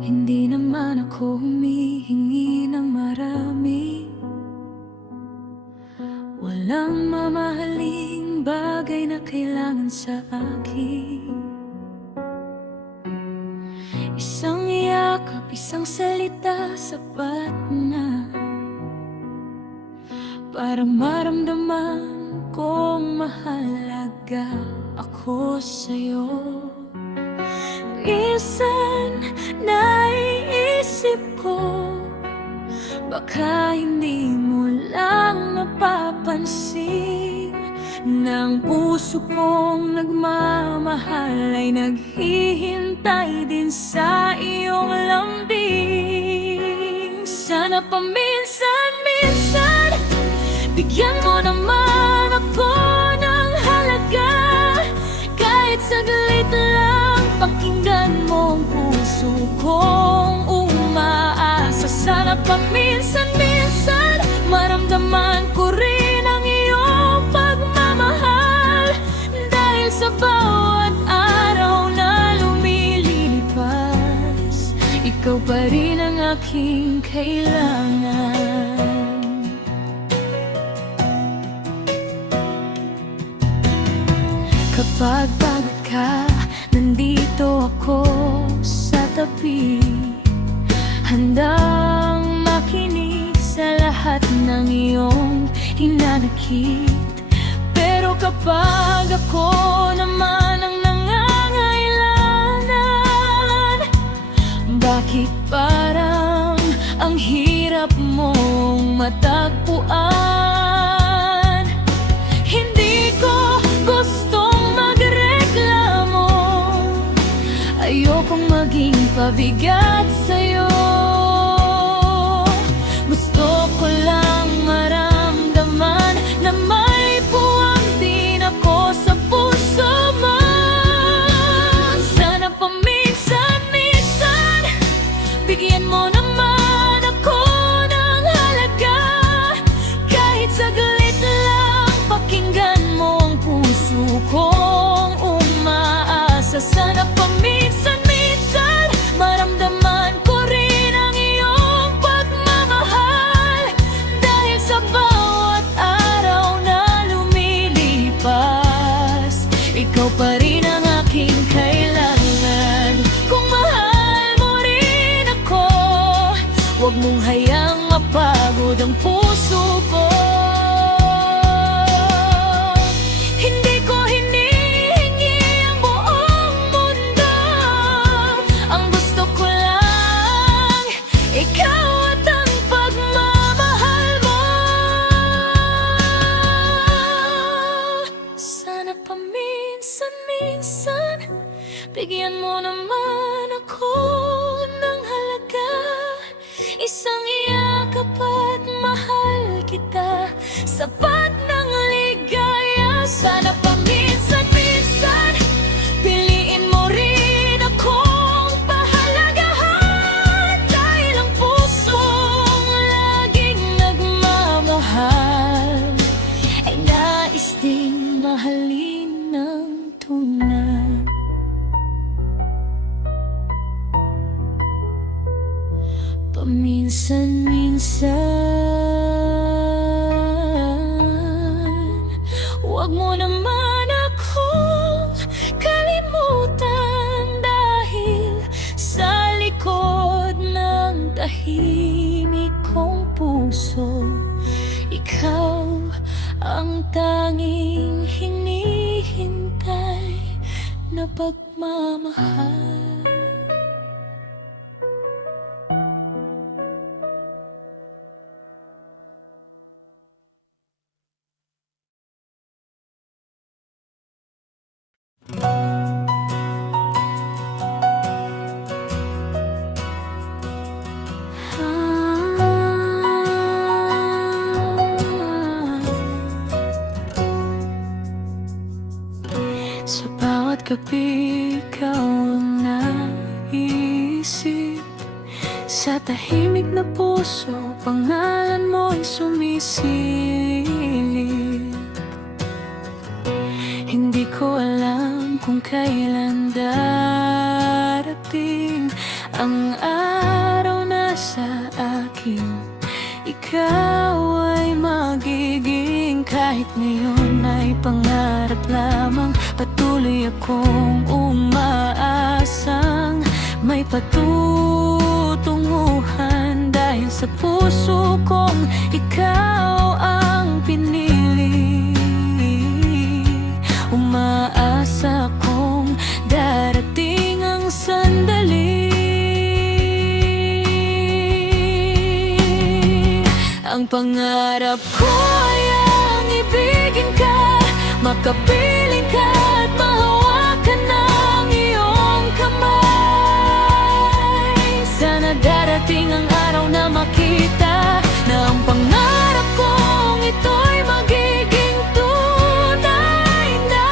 Hindi naman ako humihingi ng marami. Walang mamahaling bagay na kailangan sa akin. Isang yakap, isang salita, sapat na para maramdaman kong mahalaga ako sa'yo. Minsan naiisip ko, baka hindi mo lang napapansin ng puso kong nagmamahal ay naghihintay din sa iyong lambing. Sana paminsan-minsan bigyan mo naman ako ng halaga. Kahit saglit lang, pakinggan mo ang puso kong umaasa. Sana paminsan-minsan maramdaman ko rin ang iyong pagmamahal. Dahil sa bawat araw na lumilipas, ikaw pa rin ang aking kailangan. Kapag pagod ka, nandito ako sa tabi, handang makinig sa lahat ng iyong hinanakit. Pero kapag ako naman ang nangangailangan, bakit parang ang hirap mong matagpuan? Hindi ko gustong magreklamo, ayokong maging pabigat sa'yo. Gusto ko lang maramdaman na may puwang din ako sa puso mo. Sana paminsan-minsan bigyan mo naman ako ng halaga. Kahit saglit lang, pakinggan mo ang puso kong umaasa. Sana paminsan-minsan maramdaman ko rin ang iyong pagmamahal. Dahil sa bawat araw na lumilipas, ikaw pa rin ang aking kailangan. Kung mahal mo rin ako, huwag mong hayaang mapagod ang puso ko. Hindi ko hinihingi ang buong mundo, ang gusto ko lang ikaw at ang pagmamahal mo. Sana paminsan-minsan bigyan mo naman ako ng halaga. Isang yakap at mahal kita, sapat ng ligaya. Sana paminsan-minsan piliin mo rin akong pahalagahan. Dahil ang pusong laging nagmamahal ay nais ding mahalin ng tunay. Paminsan-minsan, huwag mo naman akong kalimutan. Dahil sa likod ng tahimik kong puso, ikaw ang tanging hinihintay na pagmamahal. Sa bawat gabi, ikaw ang naisip. Sa tahimik na puso, pangalan mo'y sumisilip. Hindi ko alam kung kailan darating ang pangarap lamang. Patuloy akong umaasang may patutunguhan, dahil sa puso kong ikaw ang pinili. Umaasa kong darating ang sandali, ang pangarap ko ay ang ibigin ka, makapiling ka at mahawakan ng iyong kamay. Sana darating ang araw na makita na ang pangarap kong ito'y magiging tunay na.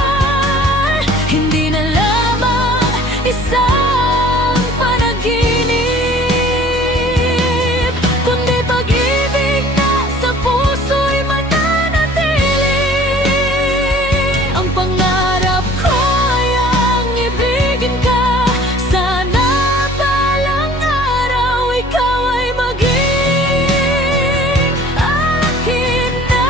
Hindi na lamang isang panaginip, kundi pag-ibig na sa puso'y mananatili. Ang pangarap ko ay ang ibigin ka, sana balang araw ikaw ay maging akin na.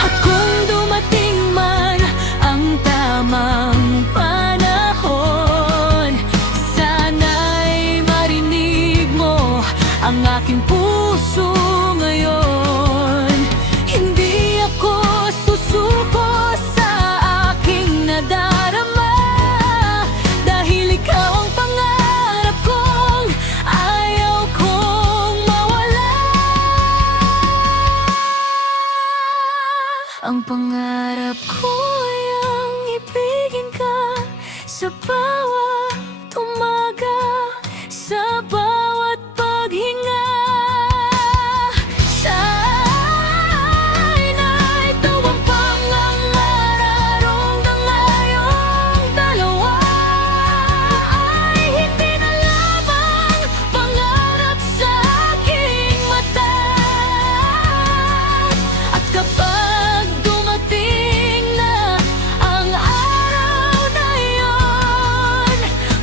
At kung dumating man ang tamang panahon, sana'y marinig mo ang aking puso ngayon. Hindi ako susuko sa aking nadarama, dahil ikaw ang pangarap kong ayaw kong mawala. Ang pangarap ko ay ang ibigin ka sa bawat umaga, sa bawat paghinga. Sana ito ang pangangararong na ngayong dalawa ay hindi na lamang pangarap sa aking mata. At kapag dumating na ang araw na iyon,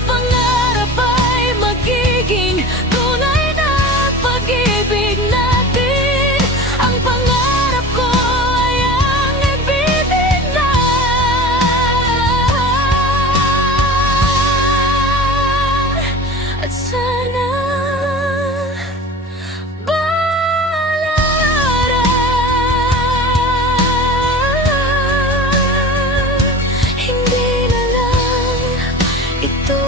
pangarap ay magiging tunay na pag-ibig natin. Ang pangarap ko ay ang ibigin na. At sana hindi na lang ito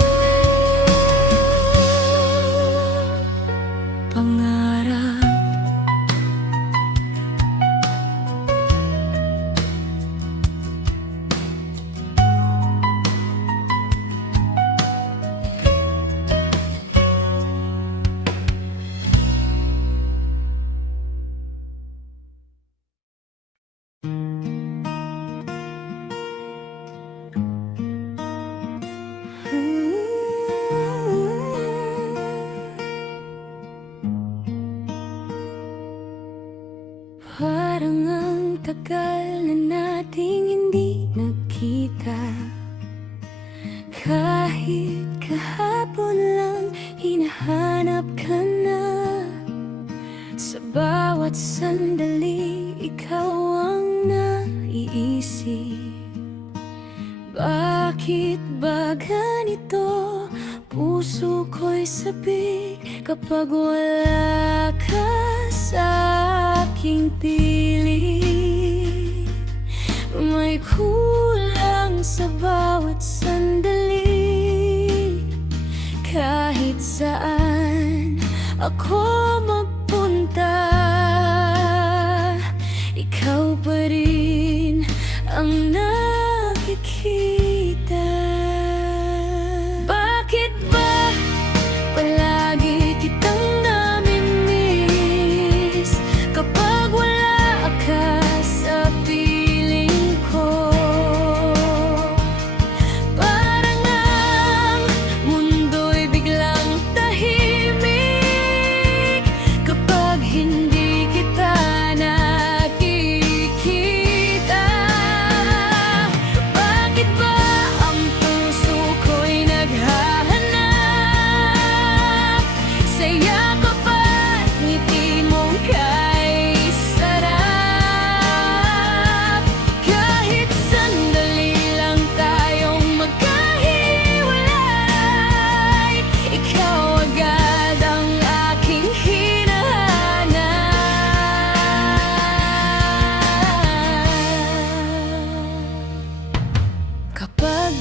pangarap. Parang ang tagal na nating hindi nagkita, kahit kahapon lang hinahanap ka na. Sa bawat sandali ikaw ang naiisip. Bakit ba ganito? Puso ko'y sabik kapag wala ka sa aking piling. May kulang sa bawat sandali, kahit saan ako magpunta, ikaw pa rin ang nakikita. Bakit ba palagi kitang namimiss kapag wala ka sa piling ko? Parang ang mundo'y biglang tahimik kapag hindi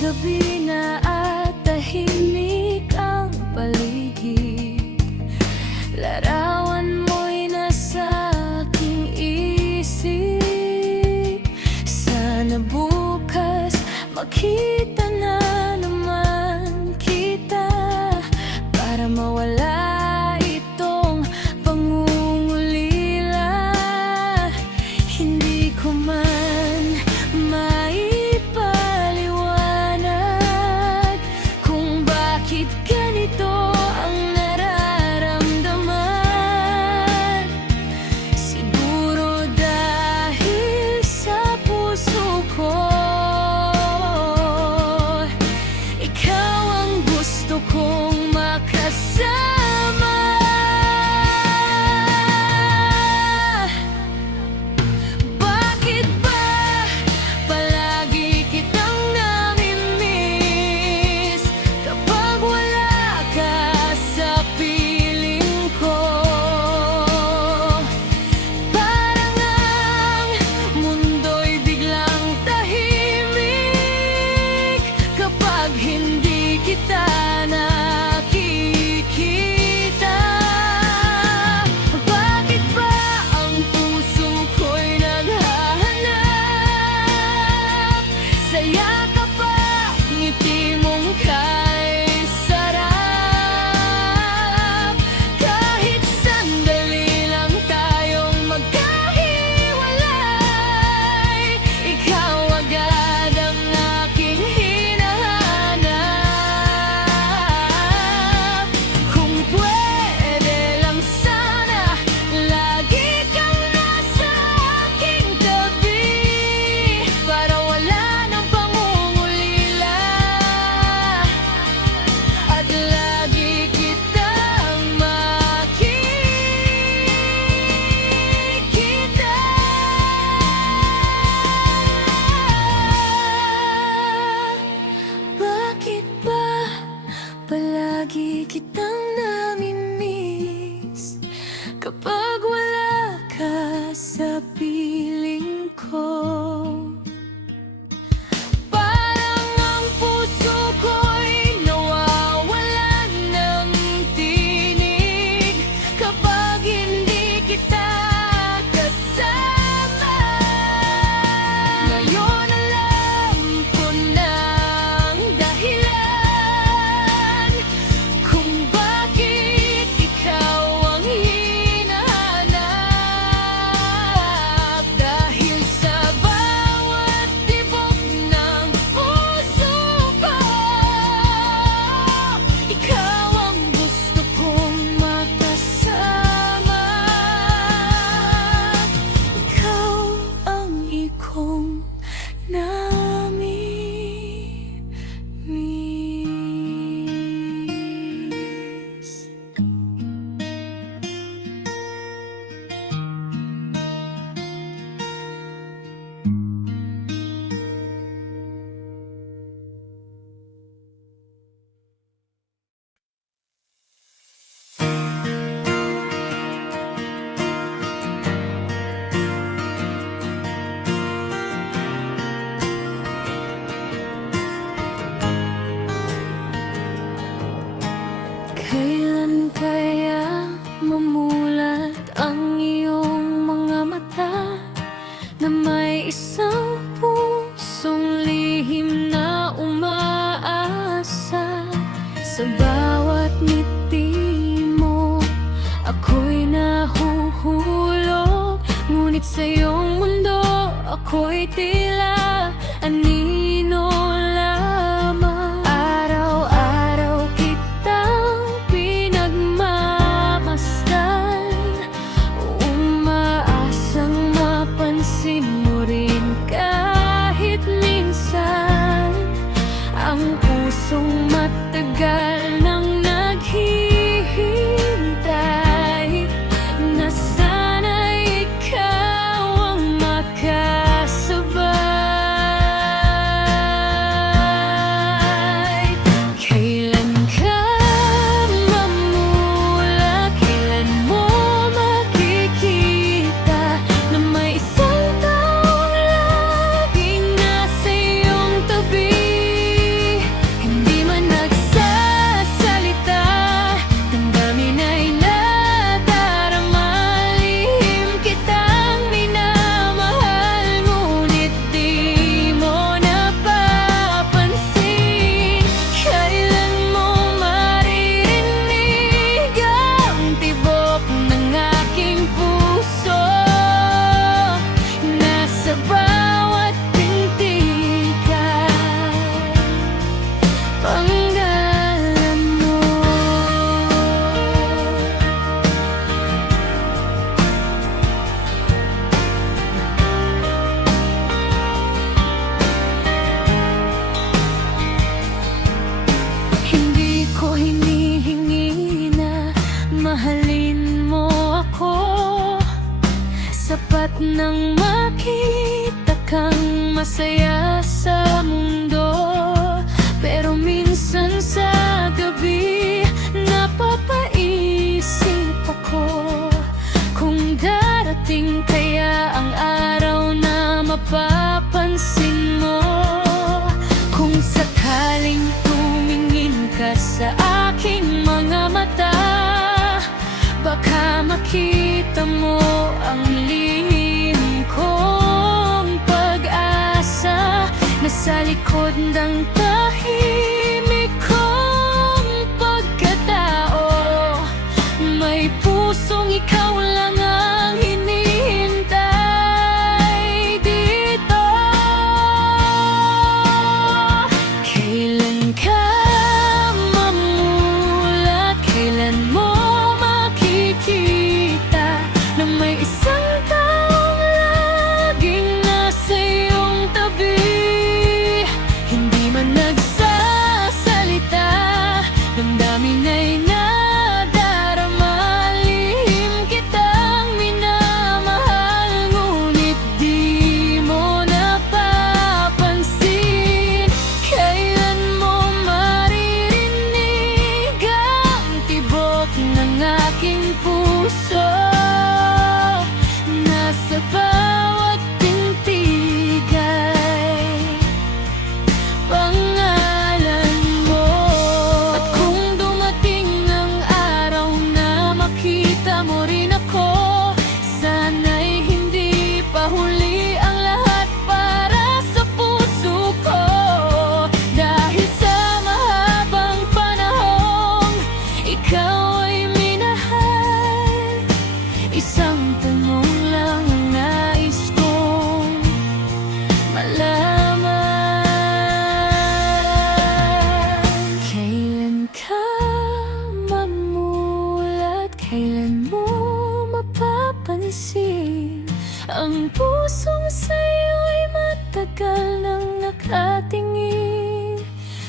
gabi na at tahimik ang paligid, larawan mo'y nasa aking isip. Sana bukas makita na naman kita, para mawala itong pangungulila. Hindi ko man maipaliwanag kung bakit ganito ang nararamdaman. Siguro dahil sa puso ko, ikaw ang gusto kong makasama. Bakit ba palagi kitang namimiss kapag wala ka sa piling ko? Parang ang mundo'y biglang tahimik kapag hindi kita nakikita. Bakit ba ang puso ko'y naghahanap sa yakap pa, ngiti mong kay sarap? Kahit sandali lang tayong magkahiwalay, ikaw agad ang aking hinahanap. Kung pwede lang sana, lagi kang nasa aking tabi, para wala ng pangungulila, at lagi kitang makikita. Bakit ba palagi kitang namimiss kapag wala ka sa piling ko? Parang ang puso ko'y nawawalan ng tinig kapag hindi kita kasama. Ngayon alam ko na ang dahilan kung bakit ikaw ang hinahanap. Dahil sa bawat tibok ng puso ko, ikaw ang gusto kong makasama. Ikaw ang ikong namimiss. Kailan kaya mamulat ang iyong mga mata na may isang pusong lihim na umaasa? Sa bawat ngiti mo, ako'y nahuhulog, ngunit sa iyong mundo, ako'y tila anino lamang. Araw-araw kitang pinagmamasdan, umaasang mapansin mo rin kahit minsan. Ang pusong matagal nang naghihintay na sana ikaw ang makasabay. kang masaya sa mundo. Pero minsan sa gabi napapaisip ako kung darating kaya ang araw na mapapansin mo. Kung sakaling tumingin ka sa aking mga mata, baka makita mo ang lihim kong pag-asa. Nasa likod ng tahimik kong pagkatao, may pusong ikaw lang ang hinihintay dito. Kailan ka mamulat, kailan mo makikita na may isang taong laging nasa iyong tabi. Hindi man nagsasalita, damdamin ay nadarama. Lihim kitang minamahal, ngunit di mo napapansin. Kailan mo maririnig ang tibok ng aking puso? Nasa bawat tintig ay pangalan mo. At kung dumating ang araw na makita mo rin ako, sana'y hindi pa huli ang lahat para sa puso ko. Dahil sa mahabang panahong ikaw ay minahal, isang tanong lang ang nais kong malaman. Kailan ka mamulat, kailan mo mapapansin ang pusong sa'yo'y matagal nang nakatingin?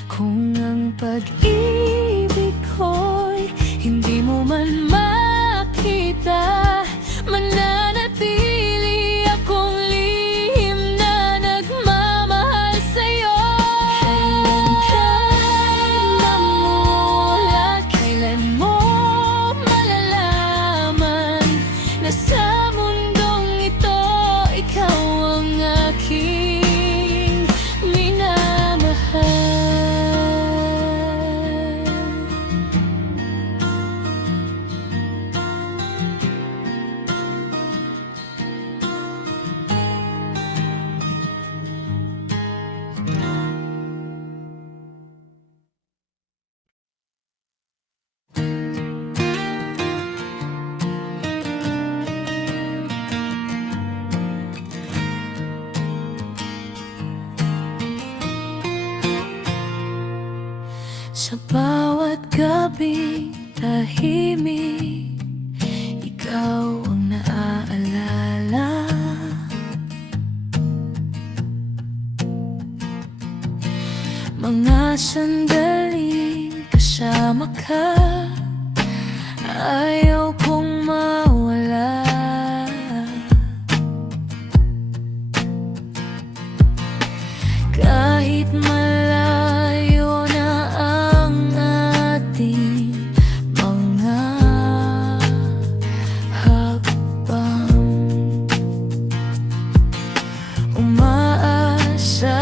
Kung ang pag-ibig ko'y hindi mo man makita, mananatili akong lihim na nagmamahal sa'yo. Kailan ka mamulat, kailan mo malalaman na sa mundong ito ikaw ang aking minamahal. Sa bawat gabi tahimik, ikaw ang naaalala. Mga sandaling kasama ka, ayaw kong mawala. Kahit malayo na ang ating mga hakbang, umaasa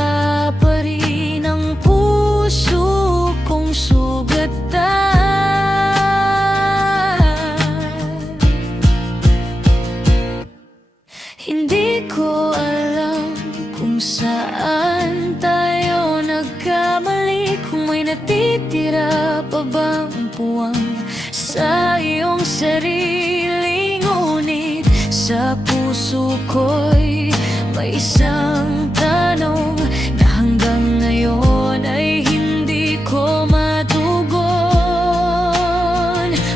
pa rin ang puso kong sugatan. Hindi ko alam kung saan tayo nagkamali, kung may natitira pa bang puwang sa iyong sarili. Ngunit sa puso ko'y may isang tanong na hanggang ngayon ay hindi ko matugon.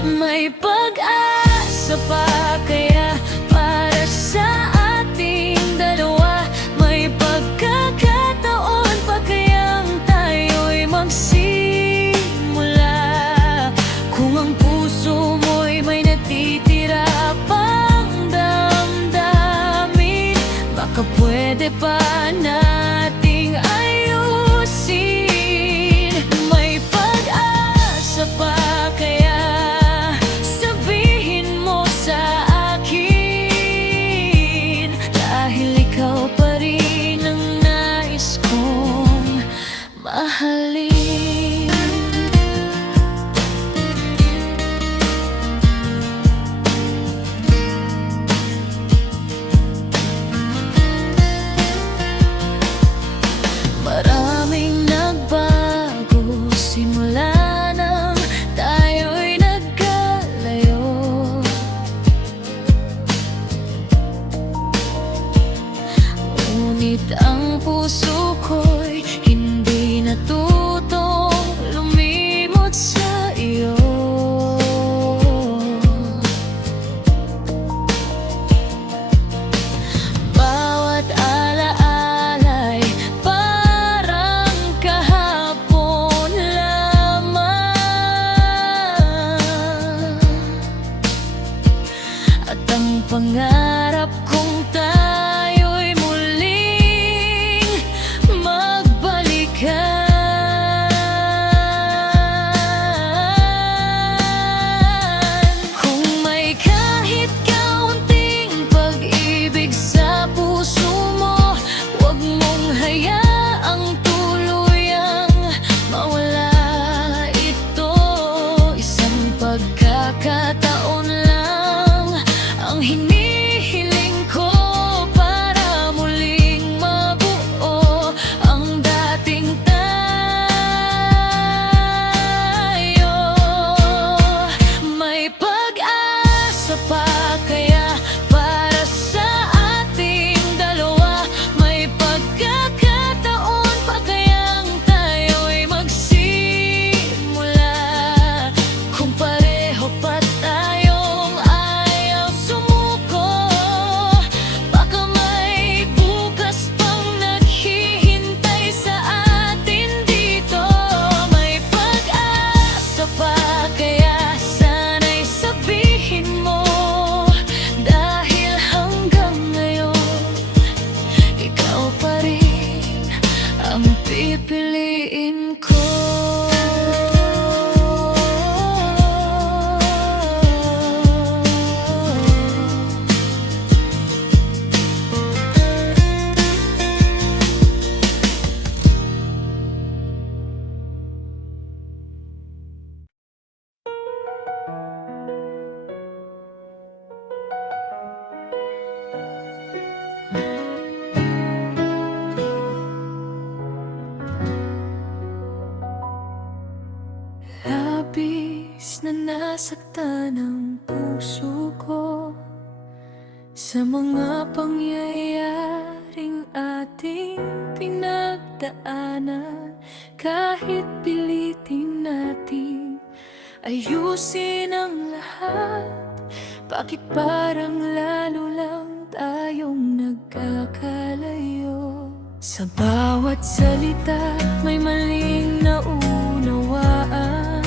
May pag-asa pa kaya para sa ating dalawa? May pagkakataon pa kayang tayo'y magsimula? Kung ang puso mo'y may natitira pang damdamin, baka pwede pa nating ayusin. May pag-asa pa kaya sabihin mo sa akin, dahil ikaw pa rin ang nais kong mahalin. Maraming nagbago simula nang tayo'y nagkalayo. Ngunit ang puso ko'y hindi natutong lumimot sa iyo. Bawat alaala'y parang kahapon lamang, at ang pangarap kong tayo'y muling magbalikan. Kung may kahit kaunting pag-ibig sa puso mo, huwag mong hayaang tuluyang mawala ito. Isang pagkakataon lang ang hinihiling ko para muling mabuo ang dating tayo. May pag-asa pa kaya para sa ating dalawa? May pagkakataon pa kayang tayo'y magsimula? Kung pareho pa tayong ayaw sumuko, baka may bukas pang naghihintay sa atin dito. May pag-asa pa kaya sana'y sabihin mo, dahil hanggang ngayon ikaw pa rin ang pipiliin ko. Labis na nasaktan ang puso ko sa mga pangyayaring ating pinagdaanan. Kahit pilitin natin ayusin ang lahat, bakit parang lalo lang tayong nagkakalayo? Sa bawat salita may maling naunawaan,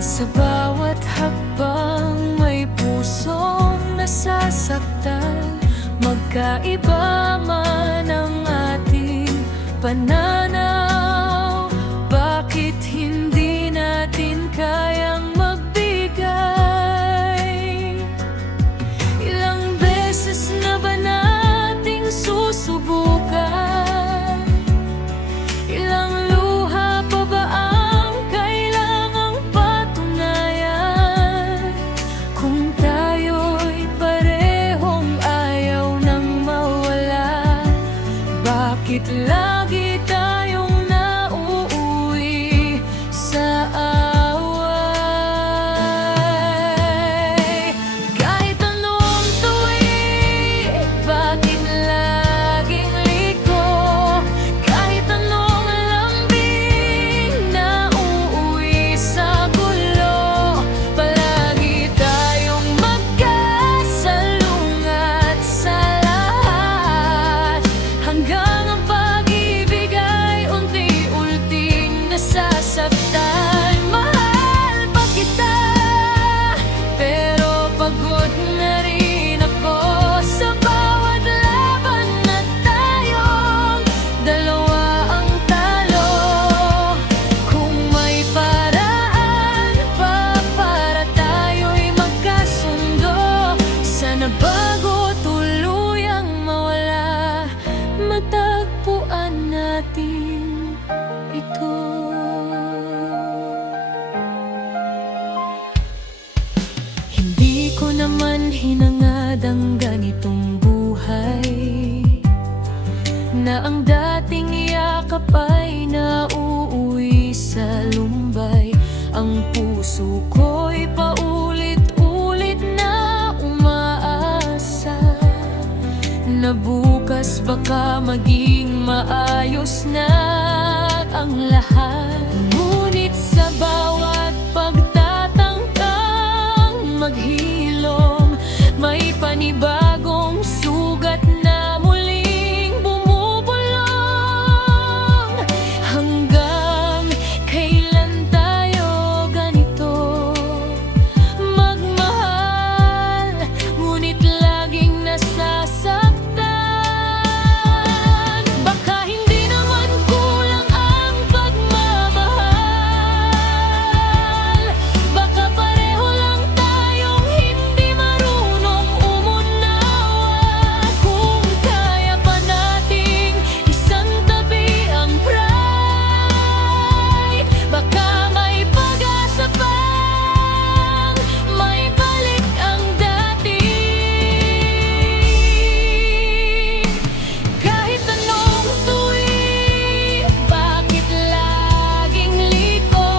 sa bawat hakbang may pusong nasasaktan. Magkaiba man ang ating pananaw, bakit hindi natin kayang magbigay? Ilang beses na ba nating susubukan? Ilang luha pa ba ang kailangang patunayan? Kung tayo'y parehong ayaw nang mawala, bakit lagi tayong nauuwi sa away? Kahit anong tuwid, bakit laging liko? Kahit anong lambing, nauuwi sa gulo. Palagi tayong magkasalungat sa lahat, hanggang ang pag-ibig na bukas baka maging maayos na ang lahat. Ngunit sa bawat pagtatangkang maghilom, may panibagong sugat na muling bumubulong. Hanggang kailan tayo ganito magmahal, ngunit laging nasasaktan? Baka hindi naman kulang ang pagmamahal, baka pareho lang tayong hindi marunong umunawa. Kung kaya pa nating isang tabi ang pride, baka may pag-asa pang may balik ang dati. Kahit anong tuwi, bakit laging liko?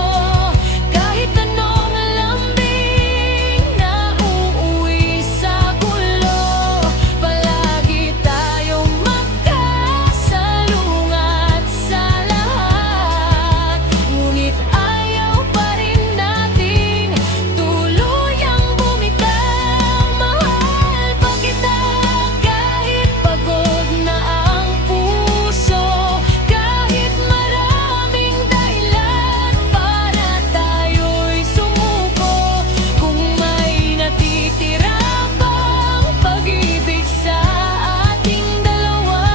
Kahit anong lambing na uuwi sa gulo, palagi tayong magkasalungat sa lahat. Ngunit ayaw pa rin nating tuluyang bumitaw. Mahal pa kita kahit pagod na ang puso, kahit maraming dahilan para tayo'y sumuko. Kung may natitira pang pag-ibig sa ating dalawa,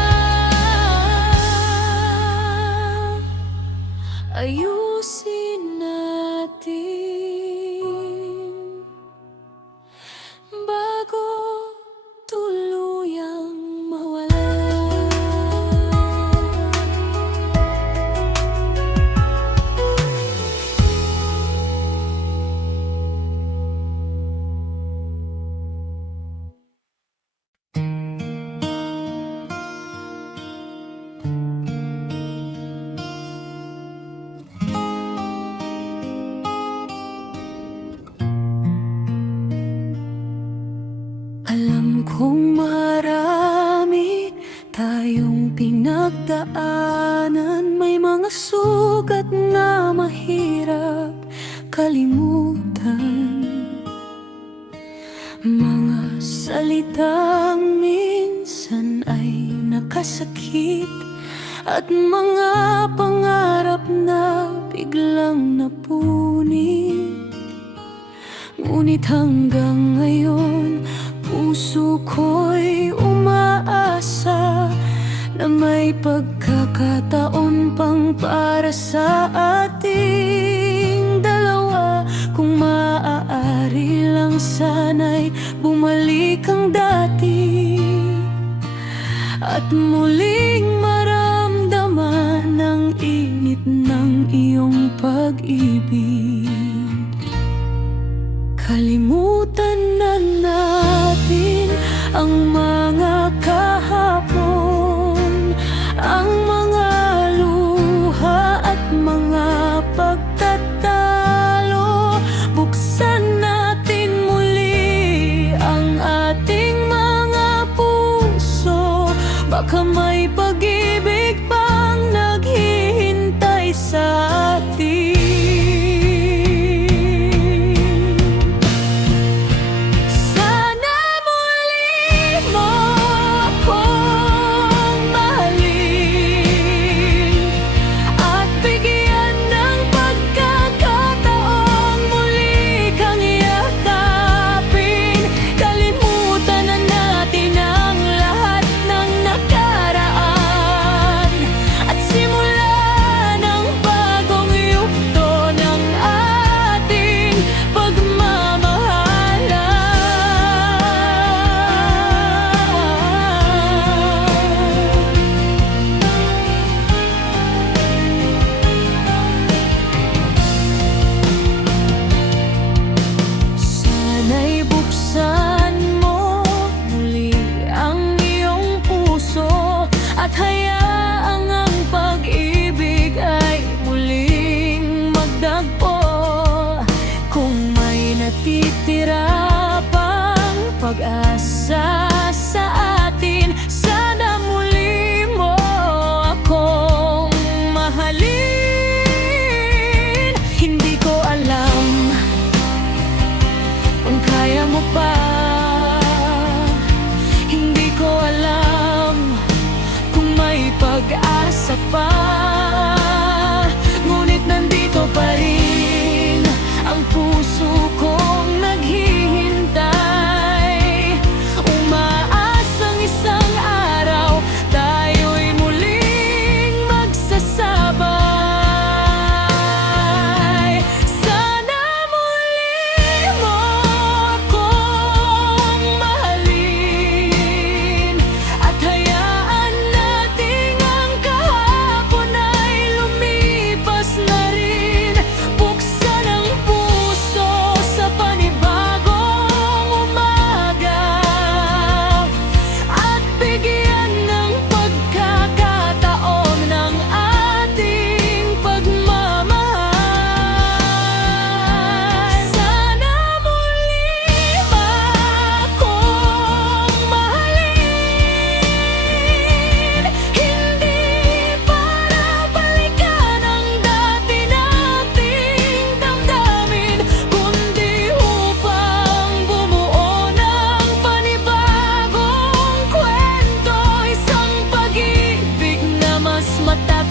ayusin natin bago tuluyang mawala. Alam kong marami tayong pinagdaanan, may mga sugat na mahirap kalimutan, mga salitang minsan ay nakasakit, at mga pangarap na biglang napunin. Ngunit hanggang ngayon, puso ko'y umaasa na may pagkakataon pang para sa ating dalawa. Kung maaari lang sana'y bumalik ang dati, at muling maramdaman ang init ng iyong pag-ibig. Kalimutan na natin ang mga kahapon, ang mga luha at mga pagtatalo. Buksan natin muli ang ating mga puso, baka may pag-ibig pang naghihintay sa atin.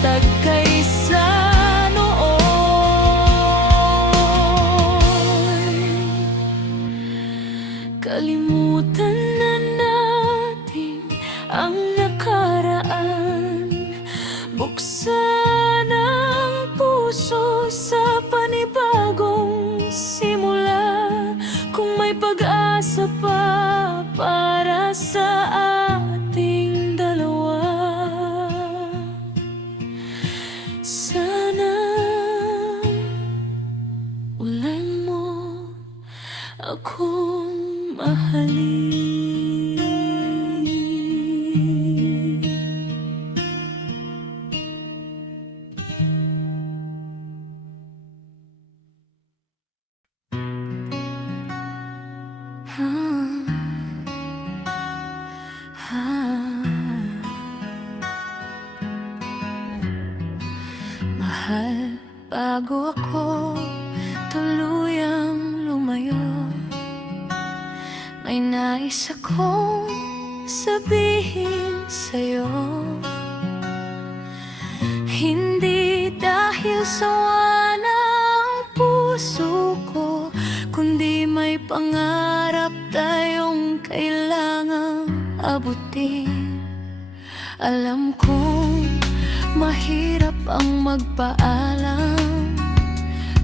tagkaisa noon. Kalimutan na natin ang nakaraan, buksan ang puso sa panibagong simula. Kung may pag-asa pa para sa ating dalawa, sana ulan mo akong mahalin. Mahal, bago ako tuluyang lumayo, may nais akong sabihin sa'yo. Hindi dahil sawa ng puso ko, kundi may pangarap tayong kailangang abutin. Alam kong mahirap ang magpaalam,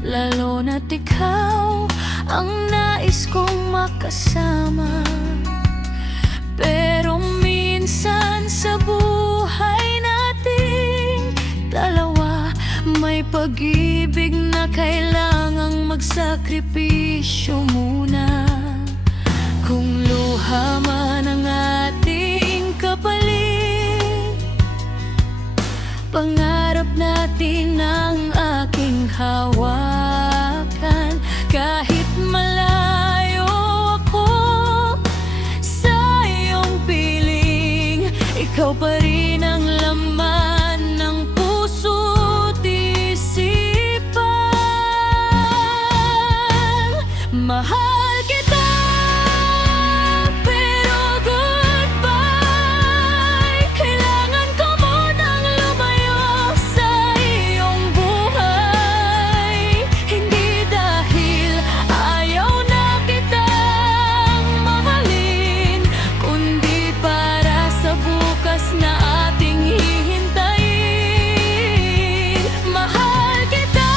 lalo na't ikaw ang nais kong makasama. Pero minsan sa buhay nating dalawa, may pag-ibig na kailangang magsakripisyo muna. Kung luha man ang ating kapalit, pangarap natin ang aking hawakan. Kahit malayo ako sa iyong piling, ikaw pa rin ang laman ng puso't isipan. Mahal kita, pero goodbye. Kailangan ko munang lumayo sa iyong buhay. Hindi dahil ayaw na kitang mahalin, kundi para sa bukas na ating hihintayin. Mahal kita,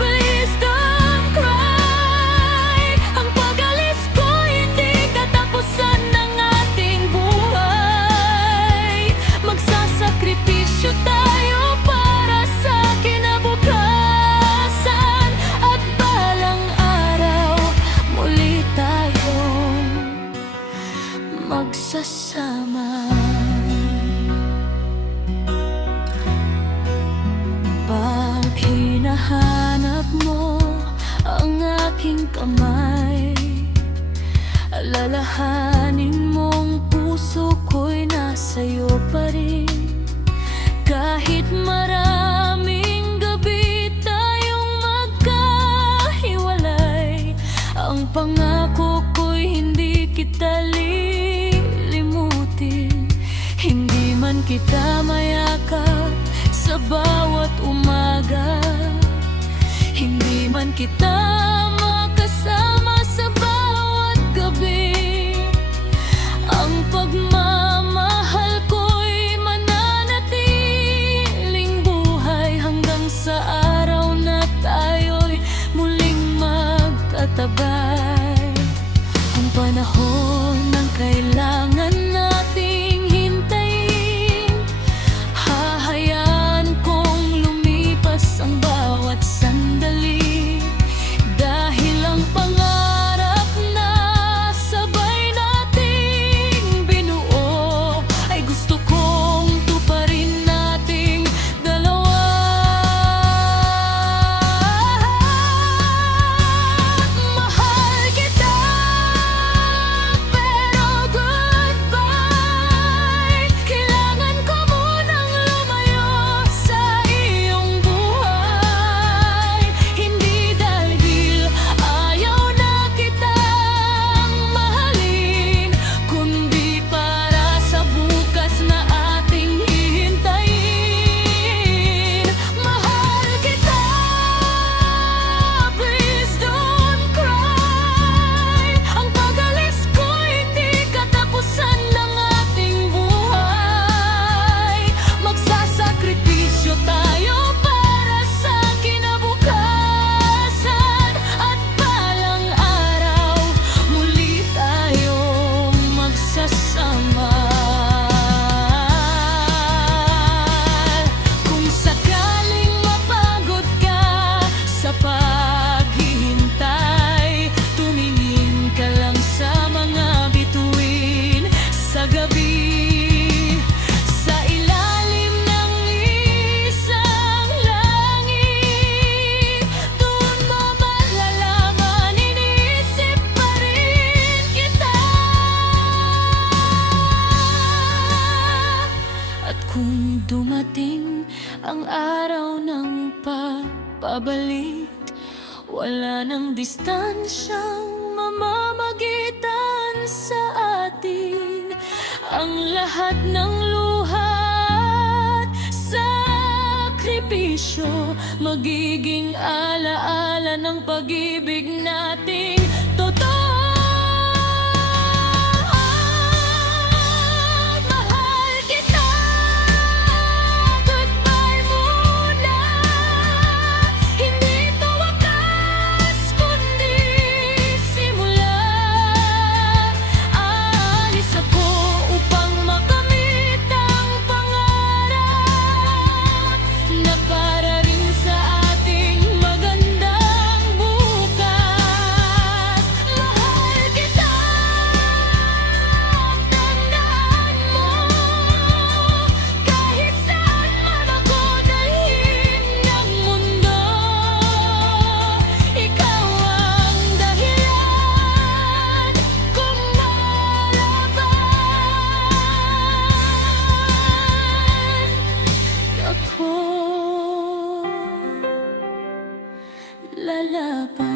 please don't cry. Ang pag-alis ko hindi katapusan ng ating buhay. Magsasakripisyo tayo para sa kinabukasan, at balang araw muli tayong magsasama. Pag hinahanap mo ang aking kamay, alalahanin mong puso ko'y nasa'yo pa rin. Kahit maraming gabi tayong magkahiwalay, ang pangako ko'y hindi kita lilimutin. Hindi man kita mayakap sa bawat umaga, hindi man kita makasama sa bawat gabi, ang pagmamahal ko'y mananatiling buhay hanggang sa araw na tayo'y muling magkatabay. Ang panahon ng kailangan nating hintayin, hahayaan kong lumipas ang bawat sandali, dahil ang pangarap pagmamahal. Kung sakaling mapagod ka sa paghihintay, tumingin ka lang sa mga bituin sa gabi. Sa ilalim ng isang langit, doon mo malalaman, iniisip pa rin kita. At kung dumating ang araw ng pagpabalik, wala nang distansyang mamamagitan sa atin. Ang lahat ng luha at sakripisyo magiging alaala ng pag-ibig nating totoo. Mahal kita, goodbye muna. Hindi ito wakas, kundi simula. Aalis ako upang makamit ang pangarap na para rin sa ating magandang bukas. Mahal kita, tandaan mo, kahit saan man ako dalhin ng mundo, ikaw ang dahilan kung lalaban ako. Lalaban.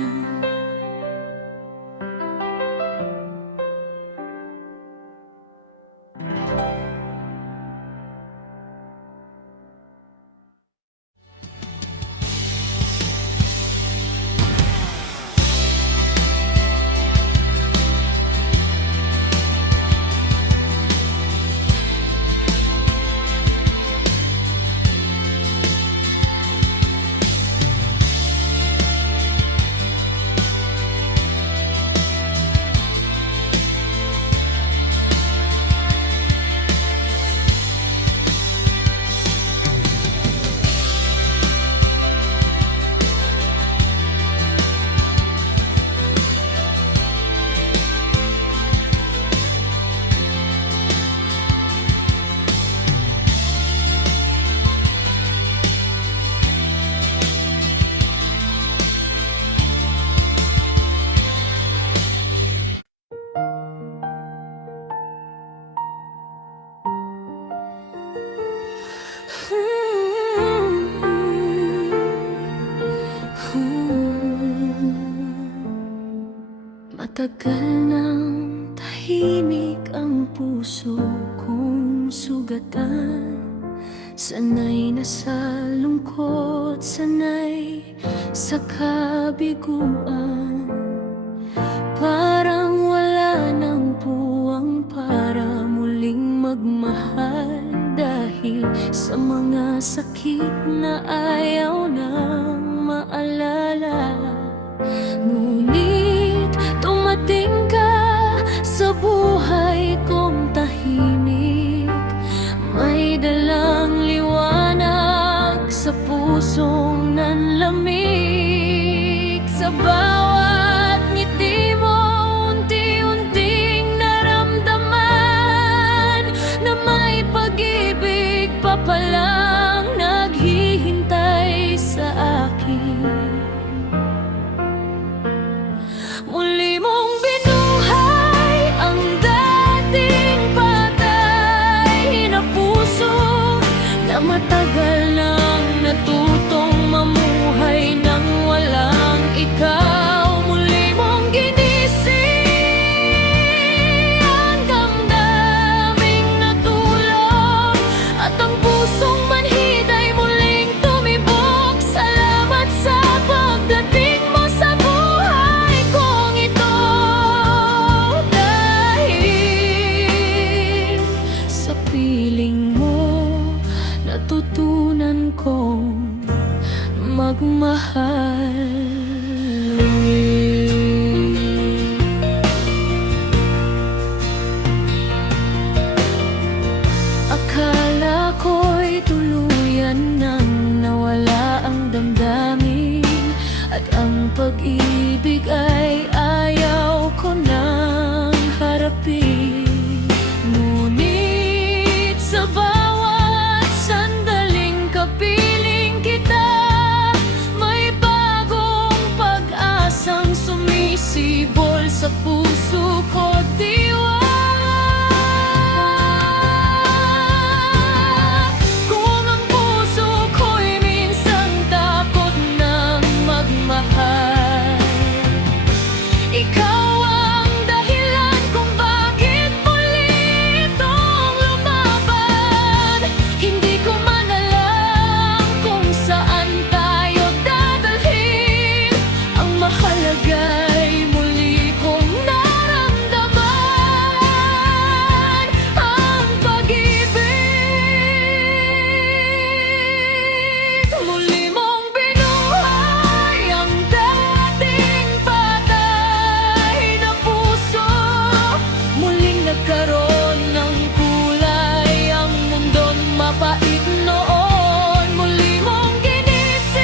Matagal nang tahimik ang puso kong sugatan. Sanay na sa lungkot, sanay sa kabiguan. Parang wala nang puwang para muling magmahal, dahil sa mga sakit na ayaw nang maalala. Ngunit dumating ka sa buhay kong tahimik, may dalang liwanag sa pusong nanlamig. Sa bawat ngiti mo, unti-unting naramdaman na may pag-ibig pa palang naghihintay sa akin. Muli mong binuhay ang dating patay na puso na matagal nang natutong mamuhay nang walang ikaw. Muli mong ginising ang damdaming natulog, at ang pusong manhid ay muling tumibok. Salamat sa pagdating mo sa buhay kong ito, dahil sa piling mo natutunan kong magmahal. pag-ibig ay ayaw ko nang harapin. Ngunit sa bawat sandaling kapiling kita, may bagong pag-asang sumisibol sa puso ko, diwa. Ikaw ang dahilan kung bakit muli itong lumaban. Hindi ko man alam kung saan tayo dadalhin. Ang mahalaga'y muli kong naramdaman ang pag-ibig. Muli mong binuhay ang dating patay na puso. Muling nagkaroon ng kulay ang mundo'n mapait noon. Muli mong ginising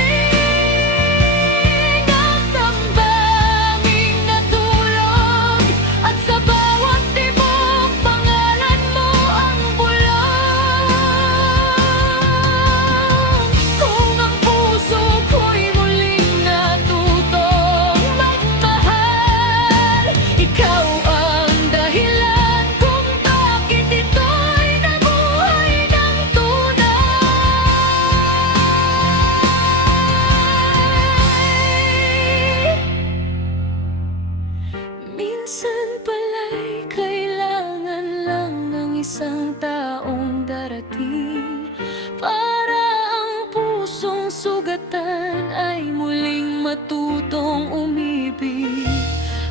ang tambanging natulog, at sa bawat tibok pangalan mo ang bulong. Kung ang puso ko'y muling natutong magmahal, ikaw ang dahilan kung bakit ito'y nabuhay ng tunay. Minsan pala'y kailangan lang ng isang taong darating para ang pusong sugatan ay muling matutong umibig.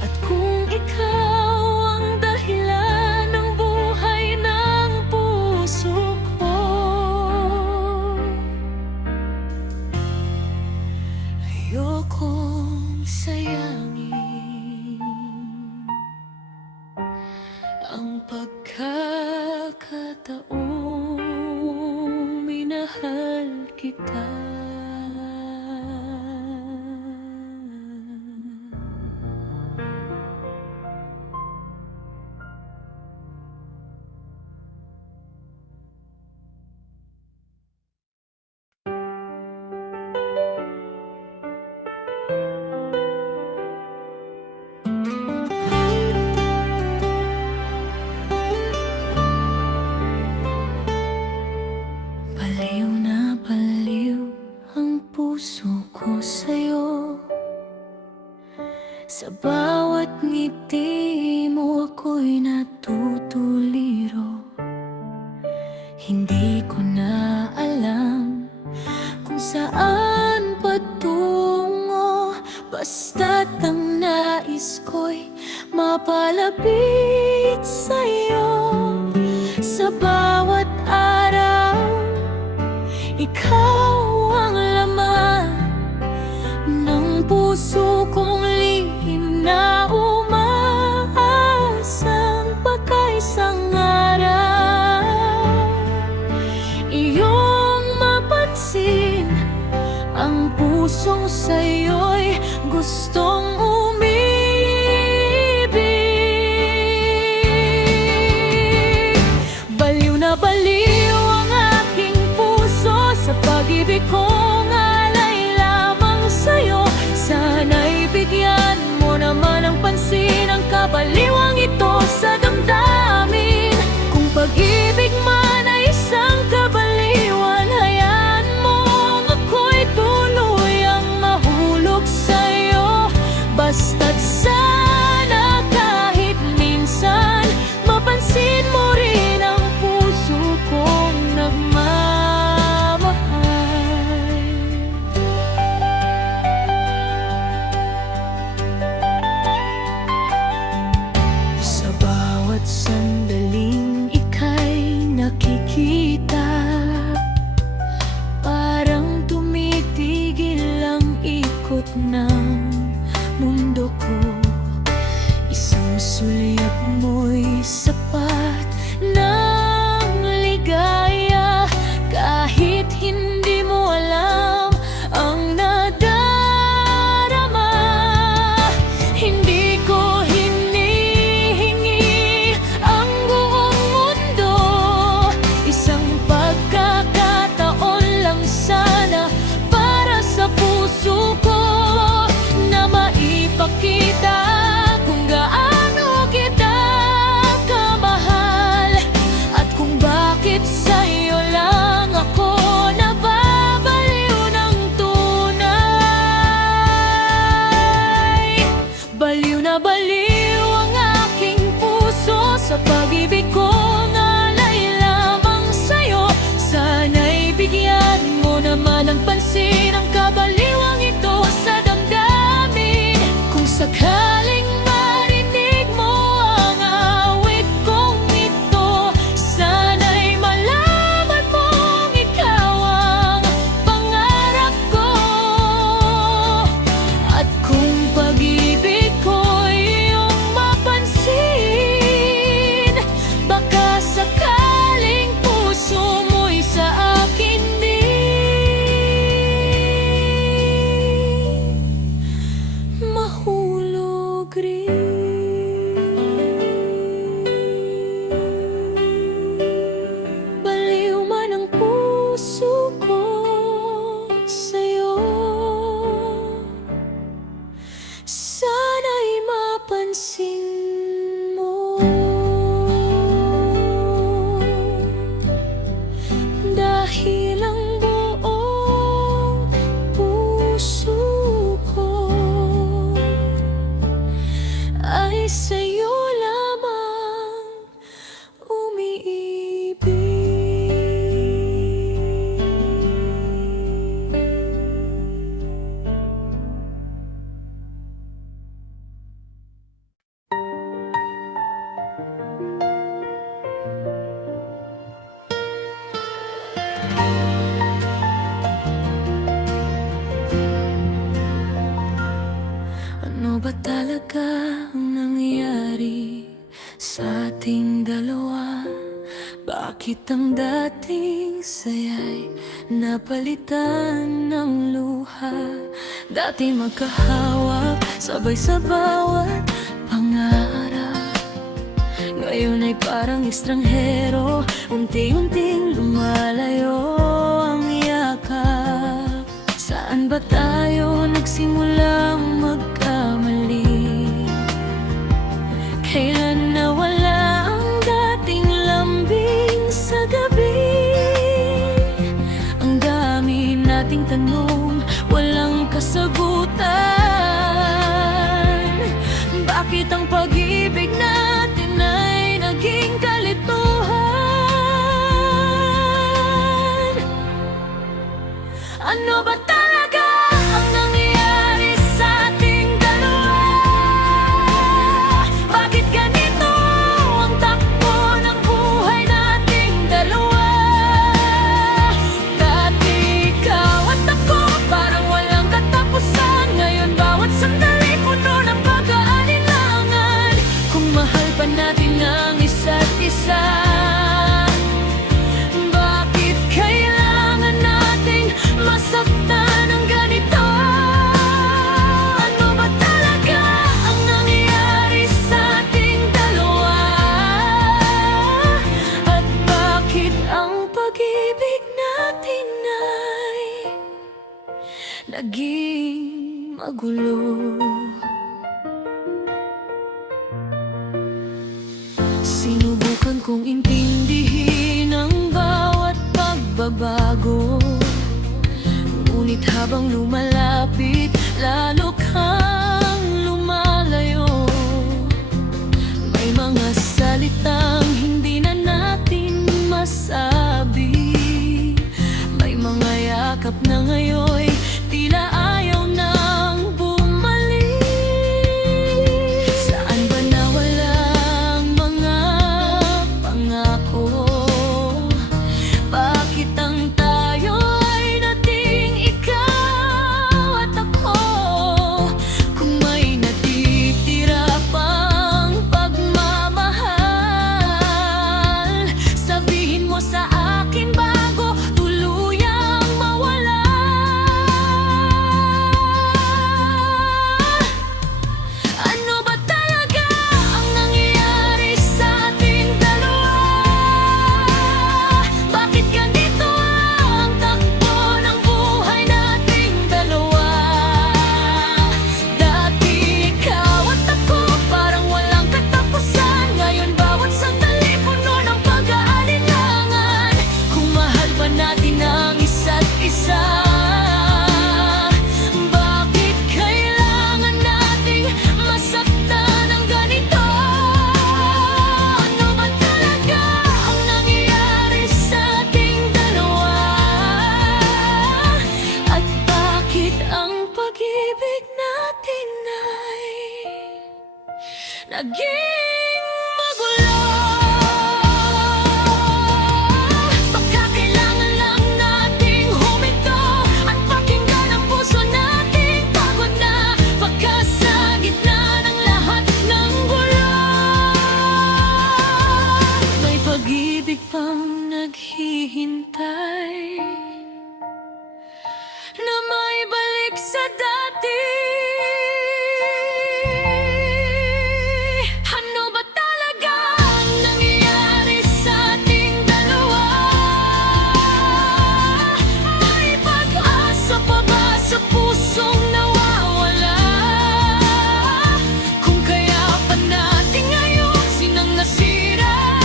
At kung ikaw ang dahilan ng buhay ng puso ko, ayokong sayangin ang pagkakataong minahal kita. Baliw na baliw ang puso ko sa'yo. Sa bawat ngiti mo ako'y natutuliro. Hindi ko na alam kung saan patungo, basta't ang nais ko'y mapalapit sa'yo. Sa bawat araw, ikaw ang laman ng puso kong lihim na umaasang pagkaisang araw. Iyong mapansin ang pusong sa'yo'y gustong umibig. Baliw na baliw ang aking puso sa pag-ibig kong alay lamang sa'yo. Sana'y bigyan mo naman ng pansin ang kabaliwang ito sa damdamin. Kung pag-ibig man ay isang kabaliwan, hayaan mong ako'y tuluyang mahulog sa'yo. Bakit ang dating saya'y napalitan ng luha? Dati magkahawak, sabay sa bawat pangarap. Ngayon ay parang estranghero, unti-unting lumalayo ang yakap. Saan ba tayo nagsimulang magkamali? Kailan nawala ang dating lambing sa gabi? Ang dami nating tanong, walang kasagutan. Bakit ang pag-ibig natin ay naging kalituhan? Ano ba talaga ang nangyayari sa ating dalawa? Bakit ganito ang takbo ng buhay nating dalawa? Dati ikaw at ako, parang walang katapusan. Ngayon bawat sandali puno ng pag-aalinlangan. Kung mahal pa natin ang isa't isa, bakit kailangan nating masaktan ng ganito? Ano ba talaga ang nangyayari sa ating dalawa? At bakit ang pag-ibig natin ay naging magulo? Sinubukan kong intindihin ang bawat pagbabago, ngunit habang lumalapit, lalo kang lumalayo. May mga salitang hindi na natin masabi, may mga yakap na ngayon tila ayaw nang bumalik. Saan ba nawala ang mga pangako? Bakit ang tayo ay nating ikaw at ako? Kung may natitira pang pagmamahal, sabihin mo sa akin bago tuluyang mawala. Ano ba talaga ang nangyayari sa ating dalawa? Bakit ganito ang takbo ng buhay nating dalawa? Dati ikaw at ako, parang walang katapusan. Ngayon bawat sandali puno ng pag-aalinlangan. Kung mahal pa natin ang isa't isa, bakit kailangan nating masaktan ng ganito? Ano ba talaga ang nangyayari sa ating dalawa? At bakit ang pag-ibig natin ay naging magulo? Baka kailangan lang nating huminto at pakinggan ang puso nating pagod na. Baka sa gitna ng lahat ng gulo, may pag-ibig pang naghihintay na may balik sa dati. Ano ba talaga ang nangyayari sa ating dalawa? May pag-asa pa ba sa pusong nawawala? Kung kaya pa natin ngayon sinang nasira,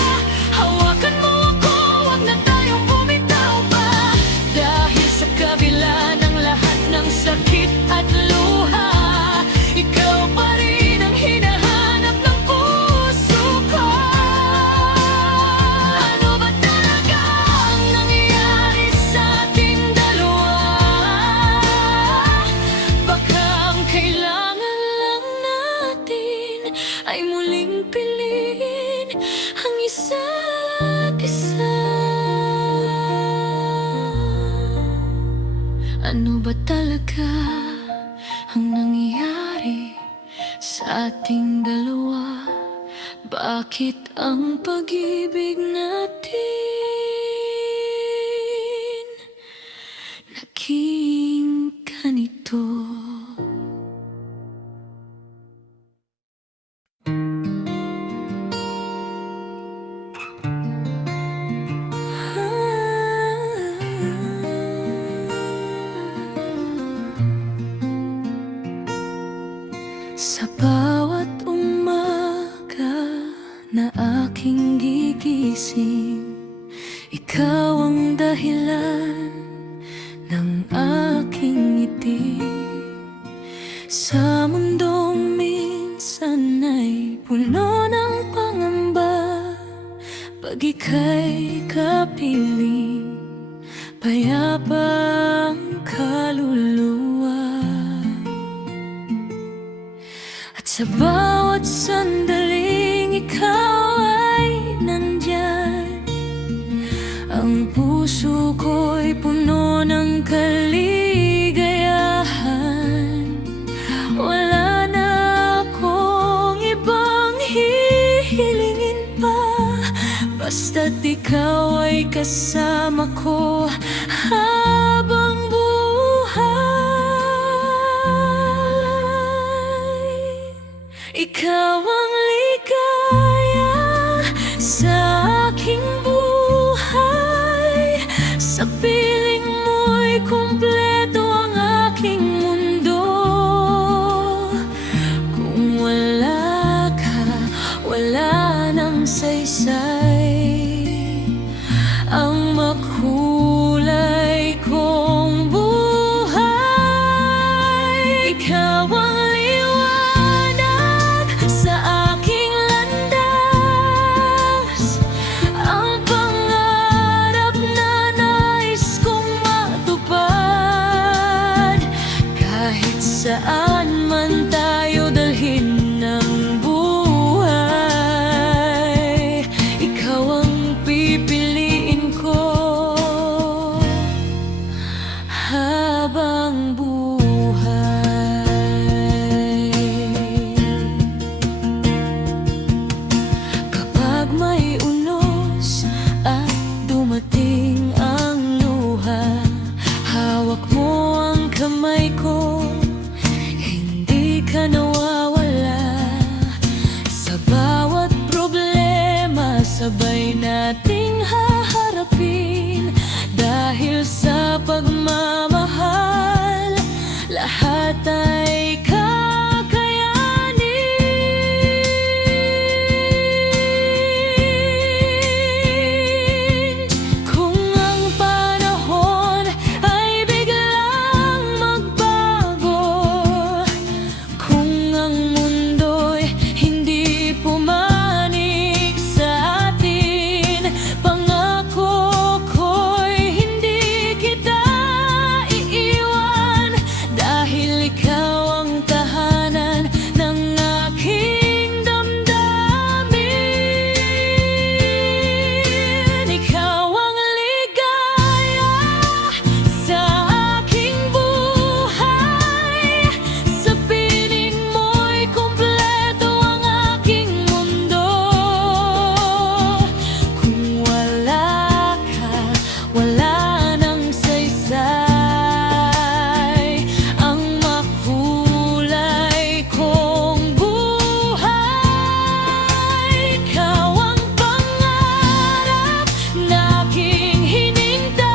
hawakan mo ako, wag na tayong bumitaw pa. Dahil sa kabila ng lahat ng sakit at luha, ikaw pa rin ang hinahanap ng puso ko. Ano ba talaga ang nangyayari sa ating dalawa? Baka ang kailangan lang natin ay muling piliin ang isa't isa. Ano ba talaga ang nangyayari sa ating dalawa? Bakit ang pag-ibig natin Ikaw ang dahilan ng aking ngiti sa mundong minsan ay puno ng pangamba. Pag ika'y kapiling, payapa ang kaluluwa. At sa bawat sandaling ikaw ay nandyan, ang puso ko'y puno ng kaligayahan. Wala na akong ibang hihilingin pa, basta't ikaw ay kasama ko habang buhay. Ikaw ang ligaya sa aking buhay, sa piling mo'y kumpleto ang aking mundo. Kung wala ka, wala nang saysay ang makulay kong buhay. Ikaw ang liwanag sa aking landas, ang pangarap na nais kong matupad. Kahit saan man tayo dalhin ng buhay, ikaw ang pipiliin ko habang buhay. Kapag may unos at dumating ang luha, hawak mo ang kamay ko, hindi ka nawawala. Sa bawat problema, sabay nating haharapin. Dahil sa pagmamahal, lahat ay kakayanin. Kung ang panahon ay biglang magbago, kung ang mundo'y hindi pumanig sa atin, pangako ko'y hindi kita iiwan. Dahil ikaw ang tahanan ng aking damdamin. Ikaw ang ligaya sa aking buhay, sa piling mo'y kumpleto ang aking mundo. Kung wala ka, wala nang saysay ang makulay kong buhay. Ikaw ang pangarap na aking hinintay,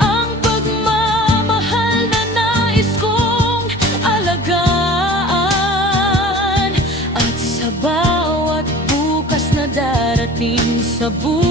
ang pagmamahal na nais kong alagaan. At sa bawat bukas na darating sa buhay,